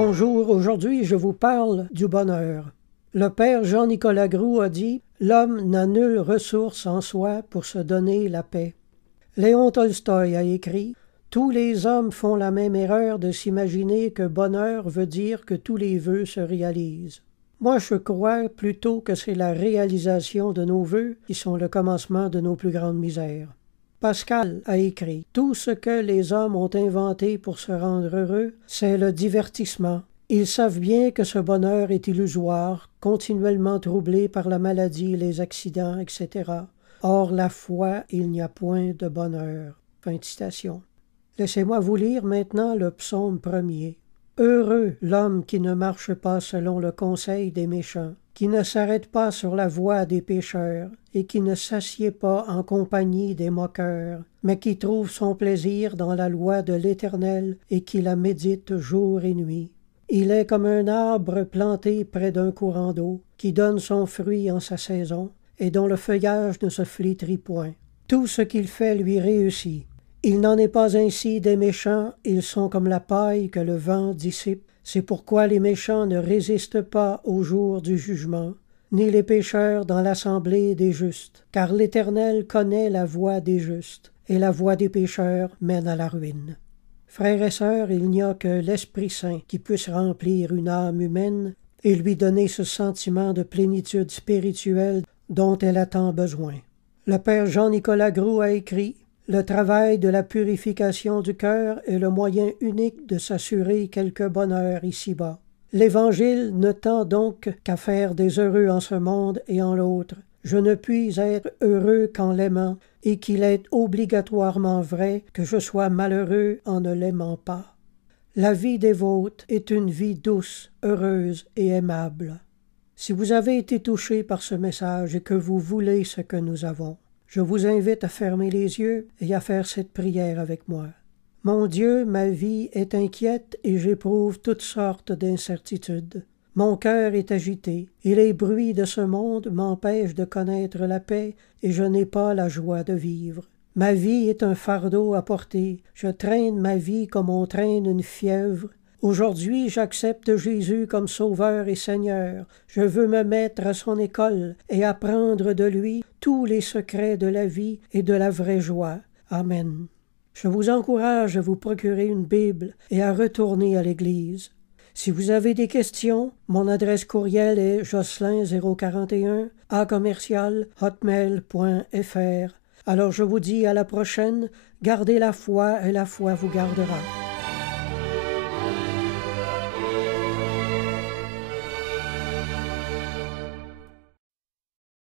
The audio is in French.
Bonjour, aujourd'hui je vous parle du bonheur. Le père Jean-Nicolas Groulx a dit « L'homme n'a nulle ressource en soi pour se donner la paix ». Léon Tolstoï a écrit « Tous les hommes font la même erreur de s'imaginer que bonheur veut dire que tous les vœux se réalisent. » Moi, je crois plutôt que c'est la réalisation de nos vœux qui sont le commencement de nos plus grandes misères. Pascal a écrit « Tout ce que les hommes ont inventé pour se rendre heureux, c'est le divertissement. Ils savent bien que ce bonheur est illusoire, continuellement troublé par la maladie, les accidents, etc. Or, la foi, il n'y a point de bonheur. » Fin de citation. Laissez-moi vous lire maintenant le psaume 1er. Heureux l'homme qui ne marche pas selon le conseil des méchants, qui ne s'arrête pas sur la voie des pécheurs, et qui ne s'assied pas en compagnie des moqueurs, mais qui trouve son plaisir dans la loi de l'Éternel et qui la médite jour et nuit. Il est comme un arbre planté près d'un courant d'eau, qui donne son fruit en sa saison, et dont le feuillage ne se flétrit point. Tout ce qu'il fait lui réussit. Il n'en est pas ainsi des méchants, ils sont comme la paille que le vent dissipe. C'est pourquoi les méchants ne résistent pas au jour du jugement, ni les pécheurs dans l'assemblée des justes. Car l'Éternel connaît la voie des justes, et la voie des pécheurs mène à la ruine. Frères et sœurs, il n'y a que l'Esprit Saint qui puisse remplir une âme humaine et lui donner ce sentiment de plénitude spirituelle dont elle a tant besoin. Le père Jean-Nicolas Groulx a écrit « Le travail de la purification du cœur est le moyen unique de s'assurer quelque bonheur ici-bas. L'Évangile ne tend donc qu'à faire des heureux en ce monde et en l'autre. Je ne puis être heureux qu'en l'aimant, et qu'il est obligatoirement vrai que je sois malheureux en ne l'aimant pas. La vie dévote est une vie douce, heureuse et aimable. » Si vous avez été touché par ce message et que vous voulez ce que nous avons, je vous invite à fermer les yeux et à faire cette prière avec moi. Mon Dieu, ma vie est inquiète et j'éprouve toutes sortes d'incertitudes. Mon cœur est agité, et les bruits de ce monde m'empêchent de connaître la paix, et je n'ai pas la joie de vivre. Ma vie est un fardeau à porter, je traîne ma vie comme on traîne une fièvre. Aujourd'hui, j'accepte Jésus comme Sauveur et Seigneur. Je veux me mettre à son école et apprendre de lui tous les secrets de la vie et de la vraie joie. Amen. Je vous encourage à vous procurer une Bible et à retourner à l'Église. Si vous avez des questions, mon adresse courriel est jocelyn041@hotmail.fr. Alors je vous dis à la prochaine, gardez la foi et la foi vous gardera.